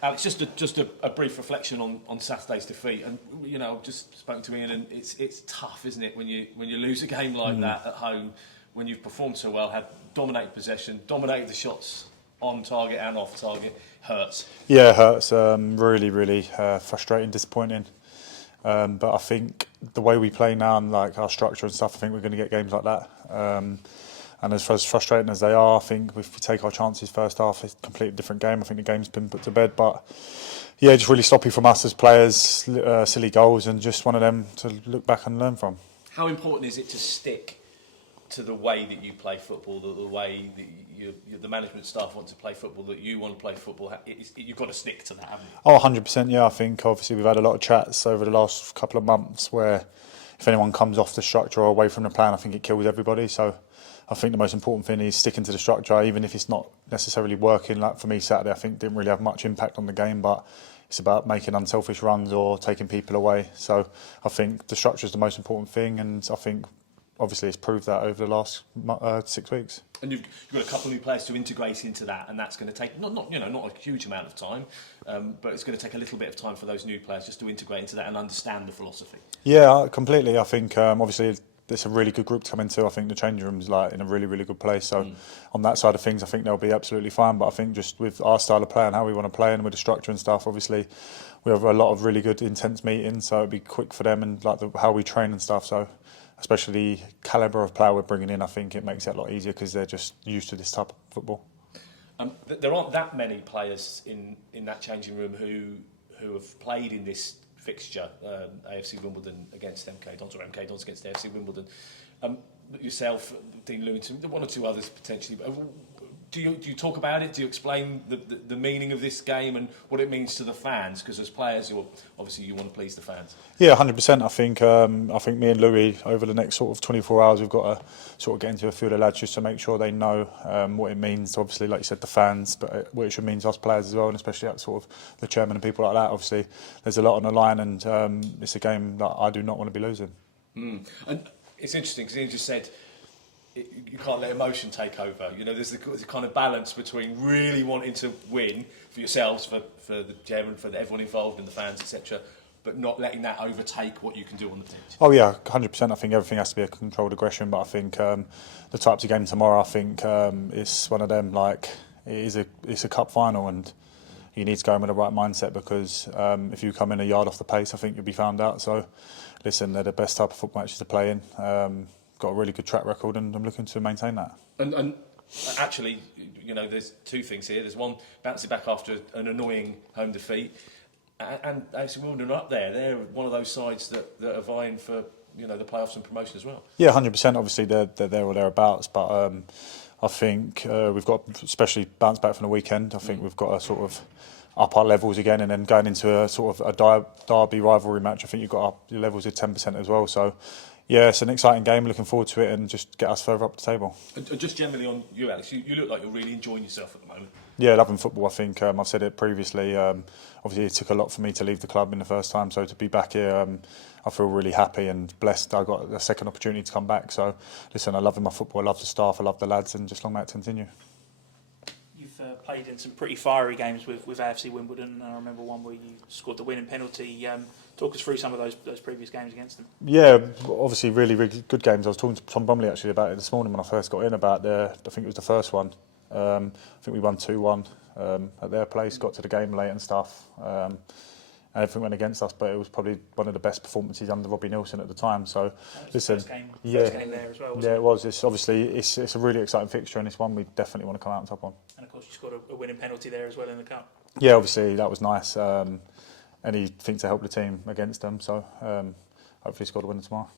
Alex, just a brief reflection on Saturday's defeat, and I've just spoken to Ian, and it's tough, isn't it, when you lose a game like that at home, when you've performed so well, had dominated possession, dominated the shots on target and off target, hurts. Yeah, it hurts. Really, really frustrating, disappointing. But I think the way we play now and like our structure and stuff, I think we're going to get games like that. And as frustrating as they are, I think if we take our chances first half, it's a completely different game. I think the game's been put to bed. But yeah, just really sloppy from us as players, silly goals, and just one of them to look back and learn from. How important is it to stick to the way that you play football, the way that the management staff want to play football, that you want to play football? You've got to stick to that, haven't you? Oh, 100%, yeah. I think obviously we've had a lot of chats over the last couple of months where if anyone comes off the structure or away from the plan, I think it kills everybody. So I think the most important thing is sticking to the structure, even if it's not necessarily working. Like for me, Saturday, I think didn't really have much impact on the game, but it's about making unselfish runs or taking people away. So I think the structure is the most important thing, and I think obviously it's proved that over the last 6 weeks. And you've got a couple of new players to integrate into that, and that's going to take not a huge amount of time, but it's going to take a little bit of time for those new players just to integrate into that and understand the philosophy. Yeah, completely. I think obviously it's a really good group to come into. I think the changing room's like in a really, really good place. So on that side of things, I think they'll be absolutely fine. But I think just with our style of play and how we want to play and with the structure and stuff, obviously we have a lot of really good, intense meetings. So it'll be quick for them and like how we train and stuff. So especially the calibre of player we're bringing in, I think it makes it a lot easier because they're just used to this type of football. There aren't that many players in that changing room who have played in this fixture, AFC Wimbledon against MK Dons or MK Dons against AFC Wimbledon. Yourself, Dean Lewington, one or two others potentially. Do you talk about it? Do you explain the meaning of this game and what it means to the fans? Because as players, obviously you want to please the fans. Yeah, 100%. I think me and Louis over the next sort of 24 hours, we've got to sort of get into a few of the lads just to make sure they know what it means. Obviously, like you said, the fans, but what it means us players as well, and especially at sort of the chairman and people like that. Obviously, there's a lot on the line, and it's a game that I do not want to be losing. And it's interesting because Ian just said, you can't let emotion take over. There's the kind of balance between really wanting to win for yourselves, for the chairman, for everyone involved and the fans, etc., but not letting that overtake what you can do on the pitch. Oh yeah, 100%. I think everything has to be a controlled aggression, but I think the types of game tomorrow, I think it's one of them. Like it's a cup final, and you need to go in with the right mindset because if you come in a yard off the pace, I think you'll be found out. So listen, they're the best type of football matches to play in. Got a really good track record, and I'm looking to maintain that. And actually, there's two things here. There's one, bouncing back after an annoying home defeat, and AFC Wimbledon are up there. They're one of those sides that are vying for the playoffs and promotion as well. Yeah, 100%. Obviously, they're there or thereabouts, but I think we've got, especially bounce back from the weekend. I think we've got to sort of up our levels again, and then going into a sort of a derby rivalry match. I think you've got up your levels of 10% as well. So. Yeah, it's an exciting game. Looking forward to it and just get us further up the table. And just generally on you, Alex, you look like you're really enjoying yourself at the moment. Yeah, loving football. I think I've said it previously. Obviously, it took a lot for me to leave the club in the first time. So to be back here, I feel really happy and blessed. I got a second opportunity to come back. So listen, I love my football. I love the staff. I love the lads, and just long may it continue. You've played in some pretty fiery games with AFC Wimbledon. I remember one where you scored the winning penalty. Talk us through some of those previous games against them. Yeah, obviously really, really good games. I was talking to Tom Bromley actually about it this morning when I first got in about I think it was the first one. I think we won 2-1 at their place, got to the game late and stuff. And everything went against us, but it was probably one of the best performances under Robbie Nielsen at the time. So, listen, first game there as well, wasn't it was. It's obviously it's a really exciting fixture, and it's one we definitely want to come out on top on. And of course, you scored a winning penalty there as well in the cup. Yeah, obviously that was nice. Anything to help the team against them. So, hopefully, scored a winner tomorrow.